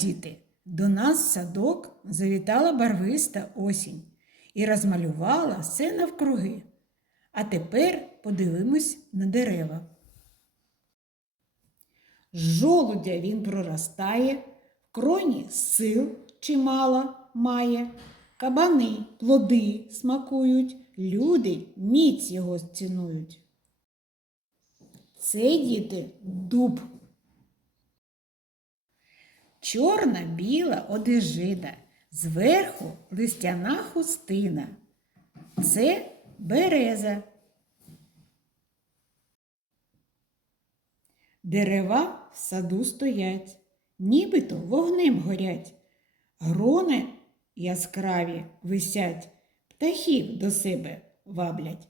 Діти, до нас в садок завітала барвиста осінь і розмалювала все навкруги. А тепер подивимось на дерева. З жолудя він проростає, в кроні сил чимало має, кабани плоди смакують, люди міць його цінують. Це діти дуб. Чорна біла одежина, зверху листяна хустина. Це береза. Дерева в саду стоять, нібито вогнем горять. Грони яскраві висять, птахів до себе ваблять.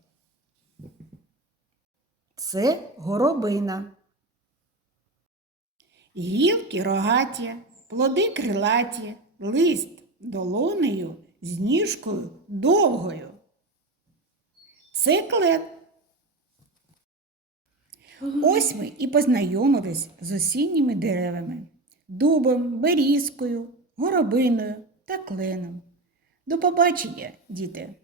Це горобина. Гілки рогаті, плоди крилаті, лист долонею з ніжкою довгою. Це клет. Ось ми і познайомились з осінніми деревами дубом, берізкою, горобиною та кленом. До побачення, діти!